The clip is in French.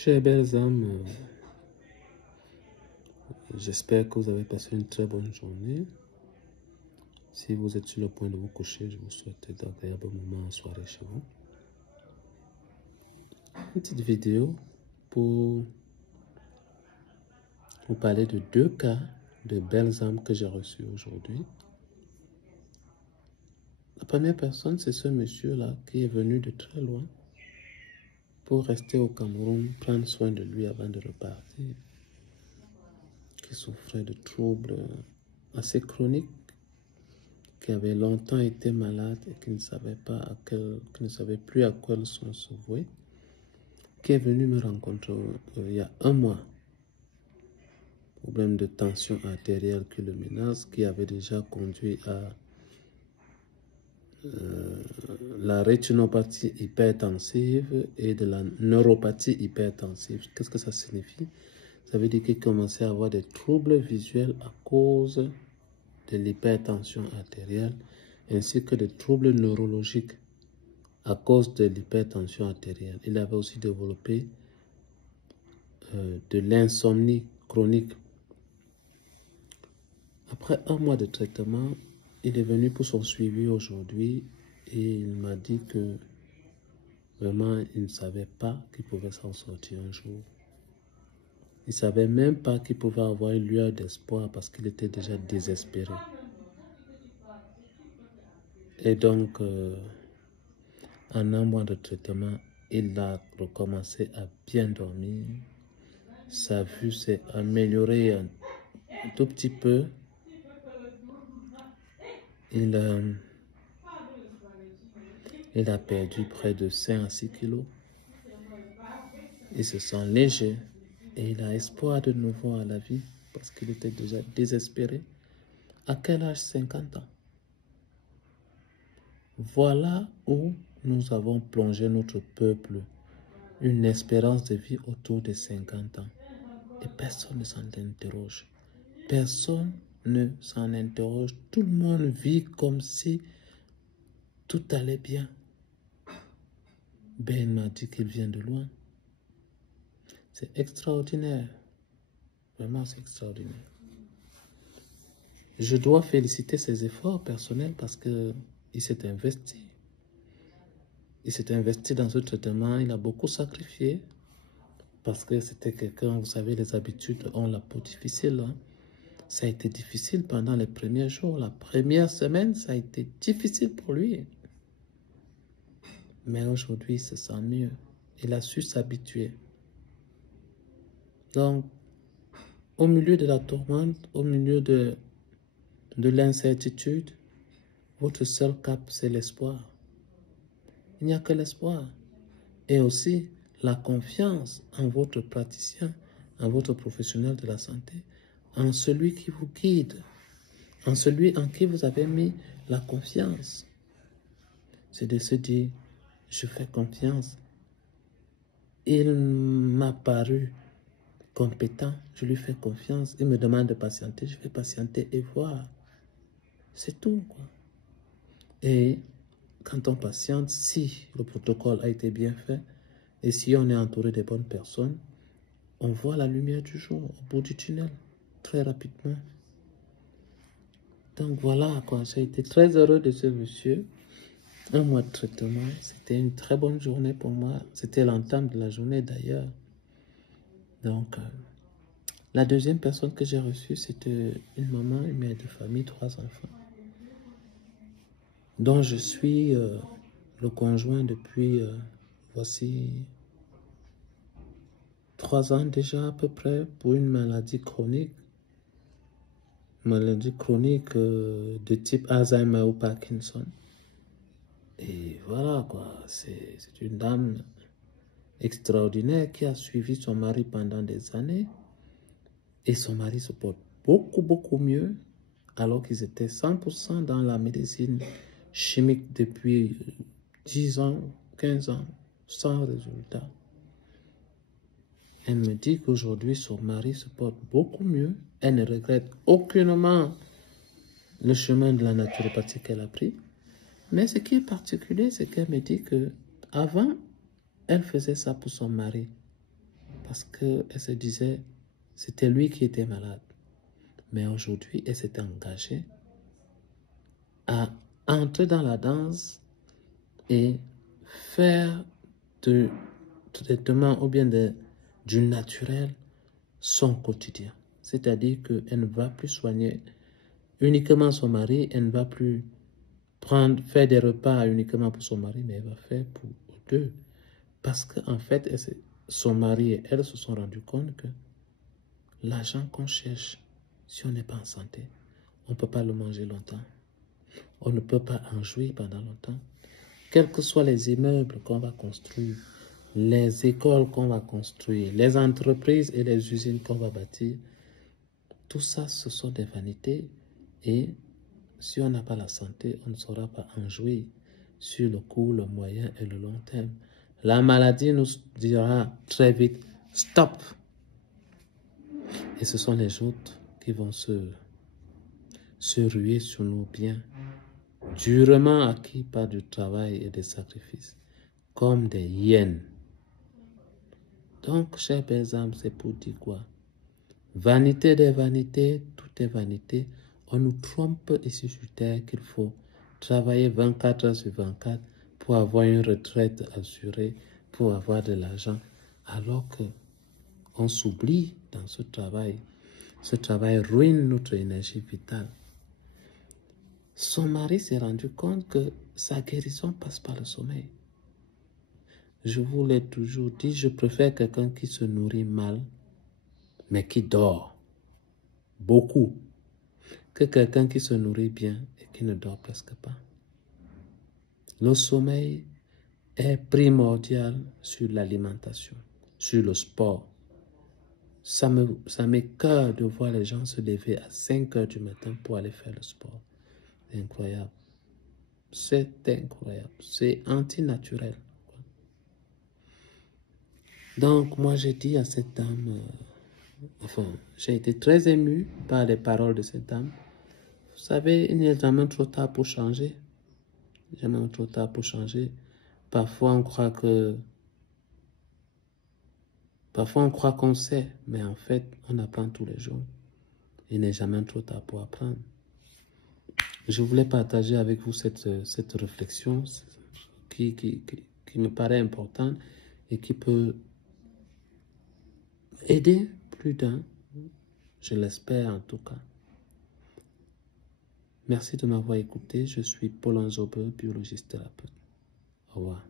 Chers belles âmes, j'espère que vous avez passé une très bonne journée. Si vous êtes sur le point de vous coucher, je vous souhaite d'agréables moments en soirée chez vous. Une petite vidéo pour vous parler de deux cas de belles âmes que j'ai reçus aujourd'hui. La première personne, c'est ce monsieur-là qui est venu de très loin pour rester au Cameroun, prendre soin de lui avant de repartir, qui souffrait de troubles assez chroniques, qui avait longtemps été malade et qui ne savait plus à quelle soin se vouer, qui est venu me rencontrer il y a un mois. Problème de tension artérielle qui le menace, qui avait déjà conduit à la rétinopathie hypertensive et de la neuropathie hypertensive. Qu'est-ce que ça signifie? Ça veut dire qu'il commençait à avoir des troubles visuels à cause de l'hypertension artérielle, ainsi que des troubles neurologiques à cause de l'hypertension artérielle. Il avait aussi développé de l'insomnie chronique. Après un mois de traitement, il est venu pour son suivi aujourd'hui et il m'a dit que vraiment il ne savait pas qu'il pouvait s'en sortir un jour. Il ne savait même pas qu'il pouvait avoir une lueur d'espoir parce qu'il était déjà désespéré. Et donc, en un mois de traitement, il a recommencé à bien dormir. Sa vue s'est améliorée un tout petit peu. Il a perdu près de 5 à 6 kilos. Il se sent léger et il a espoir de nouveau à la vie parce qu'il était déjà désespéré. À quel âge? 50 ans. Voilà où nous avons plongé notre peuple. Une espérance de vie autour de 50 ans. Et personne ne s'en interroge. Personne ne s'en interroge. Tout le monde vit comme si tout allait bien. Ben m'a dit qu'il vient de loin. C'est extraordinaire. Vraiment, c'est extraordinaire. Je dois féliciter ses efforts personnels parce qu'il s'est investi. Il s'est investi dans ce traitement. Il a beaucoup sacrifié parce que c'était quelqu'un, vous savez, les habitudes ont la peau difficile. Hein? Ça a été difficile pendant les premiers jours. La première semaine, ça a été difficile pour lui. Mais aujourd'hui, il se sent mieux. Il a su s'habituer. Donc, au milieu de la tourmente, au milieu de l'incertitude, votre seul cap, c'est l'espoir. Il n'y a que l'espoir. Et aussi la confiance en votre praticien, en votre professionnel de la santé, en celui qui vous guide, en celui en qui vous avez mis la confiance. C'est de se dire, je fais confiance. Il m'a paru compétent, je lui fais confiance. Il me demande de patienter, je vais patienter et voir. C'est tout, quoi. Et quand on patiente, si le protocole a été bien fait et si on est entouré des bonnes personnes, on voit la lumière du jour au bout du tunnel très rapidement. Donc voilà, quoi. J'ai été très heureux de ce monsieur. Un mois de traitement, c'était une très bonne journée pour moi. C'était l'entame de la journée d'ailleurs. Donc, la deuxième personne que j'ai reçue, c'était une maman, une mère de famille, 3 enfants, dont je suis le conjoint depuis, voici 3 ans déjà à peu près, pour une maladie chronique. Maladie chronique de type Alzheimer ou Parkinson. Et voilà, quoi. C'est une dame extraordinaire qui a suivi son mari pendant des années. Et son mari se porte beaucoup mieux, alors qu'ils étaient 100% dans la médecine chimique depuis 10 ans, 15 ans, sans résultat. Elle me dit qu'aujourd'hui, son mari se porte beaucoup mieux. Elle ne regrette aucunement le chemin de la naturopathie qu'elle a pris. Mais ce qui est particulier, c'est qu'elle me dit que avant, elle faisait ça pour son mari. parce qu'elle se disait c'était lui qui était malade. Mais aujourd'hui, elle s'était engagée à entrer dans la danse et faire du traitement ou bien du naturel son quotidien. C'est-à-dire qu'elle ne va plus soigner uniquement son mari, elle ne va plus faire des repas uniquement pour son mari, mais elle va faire pour deux. Parce qu'en fait, son mari et elle se sont rendus compte que l'argent qu'on cherche, si on n'est pas en santé, on ne peut pas le manger longtemps. On ne peut pas en jouir pendant longtemps. Quels que soient les immeubles qu'on va construire, les écoles qu'on va construire, les entreprises et les usines qu'on va bâtir, tout ça, ce sont des vanités. Et si on n'a pas la santé, on ne saura pas en jouir sur le court, le moyen et le long terme. La maladie nous dira très vite, stop. Et ce sont les autres qui vont se ruer sur nos biens, durement acquis par du travail et des sacrifices, comme des hyènes. Donc, chers belles âmes, c'est pour dire quoi? Vanité des vanités, tout est vanité. On nous trompe ici sur terre qu'il faut travailler 24 heures sur 24 pour avoir une retraite assurée, pour avoir de l'argent, alors que on s'oublie dans ce travail. Ce travail ruine notre énergie vitale. Son mari s'est rendu compte que sa guérison passe par le sommeil. Je vous l'ai toujours dit, je préfère quelqu'un qui se nourrit mal, mais qui dort beaucoup, que quelqu'un qui se nourrit bien et qui ne dort presque pas. Le sommeil est primordial sur l'alimentation, sur le sport. Ça m'écoeure de voir les gens se lever à 5 heures du matin pour aller faire le sport. C'est incroyable. C'est incroyable. C'est antinaturel. Donc, moi, j'ai dit à cette dame, j'ai été très ému par les paroles de cette dame. Vous savez, il n'est jamais trop tard pour changer. Jamais trop tard pour changer. Parfois, on croit qu'on sait, mais en fait, on apprend tous les jours. Il n'est jamais trop tard pour apprendre. Je voulais partager avec vous cette réflexion qui me paraît importante et qui peut aider plus d'un, je l'espère en tout cas. Merci de m'avoir écouté. Je suis Paul Nzobe, biologiste thérapeute. Au revoir.